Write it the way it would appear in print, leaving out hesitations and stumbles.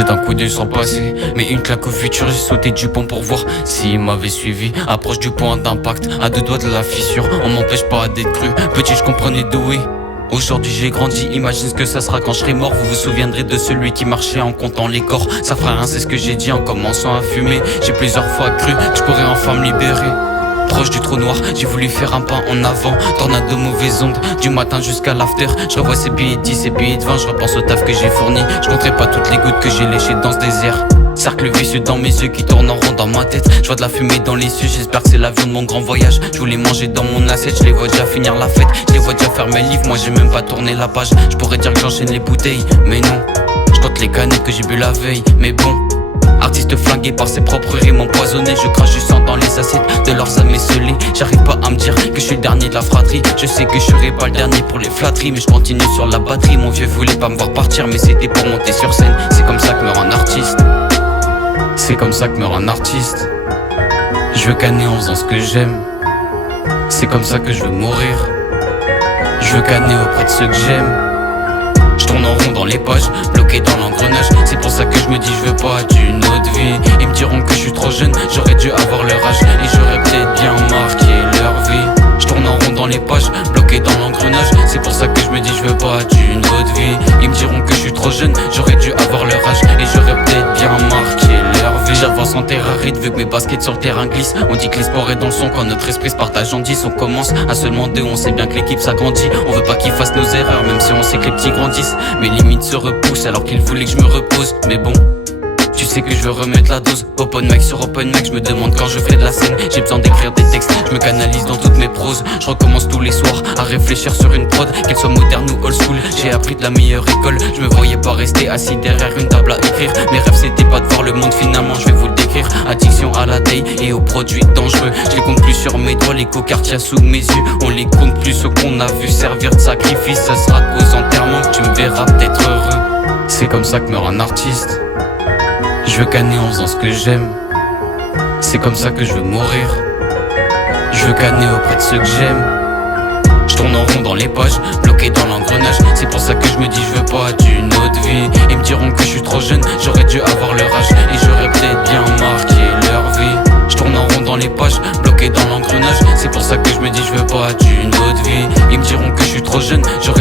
jette un coup d'œil sans passer, mais une claque au futur, j'ai sauté du pont pour voir s'il m'avait suivi. Approche du point d'impact, à 2 doigts de la fissure. On m'empêche pas d'être cru, petit je comprenais d'où est. Aujourd'hui j'ai grandi, imagine ce que ça sera quand je serai mort. Vous vous souviendrez de celui qui marchait en comptant les corps. Ça fera rien, c'est ce que j'ai dit en commençant à fumer. J'ai plusieurs fois cru que je pourrais enfin me libérer. Proche du trou noir, j'ai voulu faire un pas en avant. Tornade de mauvaises ondes, du matin jusqu'à l'after. Je revois ces billets de 10, ces billets de 20. Je repense au taf que j'ai fourni. Je compterai pas toutes les gouttes que j'ai léchées dans ce désert. Cercle vicieux dans mes yeux qui tourne en rond dans ma tête. Je vois de la fumée dans les cieux, j'espère que c'est l'avion de mon grand voyage. Je voulais manger dans mon assiette, je les vois déjà finir la fête. Je les vois déjà faire mes livres, moi j'ai même pas tourné la page. Je pourrais dire que j'enchaîne les bouteilles, mais non. Je compte les canettes que j'ai bu la veille, mais bon. Artiste flingué par ses propres rimes empoisonnées. Je crache du sang dans les assiettes de leurs âmes esselées. J'arrive pas à me dire que je suis le dernier de la fratrie. Je sais que je serai pas le dernier pour les flatteries, mais je continue sur la batterie. Mon vieux voulait pas me voir partir, mais c'était pour monter sur scène. C'est comme ça que meurt un artiste. C'est comme ça que meurt un artiste. Je veux canner en faisant ce que j'aime. C'est comme ça que je veux mourir. Je veux canner auprès de ceux que j'aime. Je tourne en rond dans les pages, bloqué dans l'engrenage. C'est pour ça que je me dis je veux pas d'une autre vie. Ils me diront que je suis trop jeune, j'aurais dû avoir leur âge. Et j'aurais peut-être bien marqué leur vie. Je tourne en rond dans les pages, bloqué dans l'engrenage. C'est pour ça que je me dis je veux pas d'une autre vie. Ils me diront que je suis trop jeune, j'aurais dû avoir leur âge. Et j'aurais peut-être bien marqué leur vie. J'avance en terre aride vu que mes baskets sur le terrain glissent. On dit que l'espoir est dans le son quand notre esprit se partage en 10. On commence à se demander, on sait bien que l'équipe s'agrandit. On veut pas qu'ils fassent nos erreurs même si on sait que les petits grandissent. Mes limites se repoussent alors qu'ils voulaient que je me repose. Mais bon, tu sais que je veux remettre la dose. Open mic sur open mic, je me demande quand je fais de la scène. J'ai besoin d'écrire des textes, je me canalise dans toutes mes proses. Je recommence tous les soirs à réfléchir sur une prod, qu'elle soit moderne ou old school. J'ai appris de la meilleure école, je me voyais pas rester assis derrière une table à écrire. Mes rêves c'était pas de voir le monde, finalement je vais vous le décrire. Addiction à la taille et aux produits dangereux. Je les compte plus sur mes doigts, les cocartiers sous mes yeux. On les compte plus, ceux qu'on a vu servir de sacrifice. Ce sera qu'aux enterrements que tu me verras peut-être heureux. C'est comme ça que meurt un artiste. Je veux canner en faisant ce que j'aime. C'est comme ça que je veux mourir. Je veux canner auprès de ceux que j'aime. Je tourne en rond dans les pages, bloqué dans l'engrenage. C'est pour ça que je me dis je veux pas d'une autre vie. Ils me diront que je suis trop jeune, j'aurais dû avoir leur âge. Et j'aurais peut-être bien marqué leur vie. Je tourne en rond dans les pages, bloqué dans l'engrenage. C'est pour ça que je me dis je veux pas d'une autre vie. Ils me diront que je suis trop jeune, j'aurais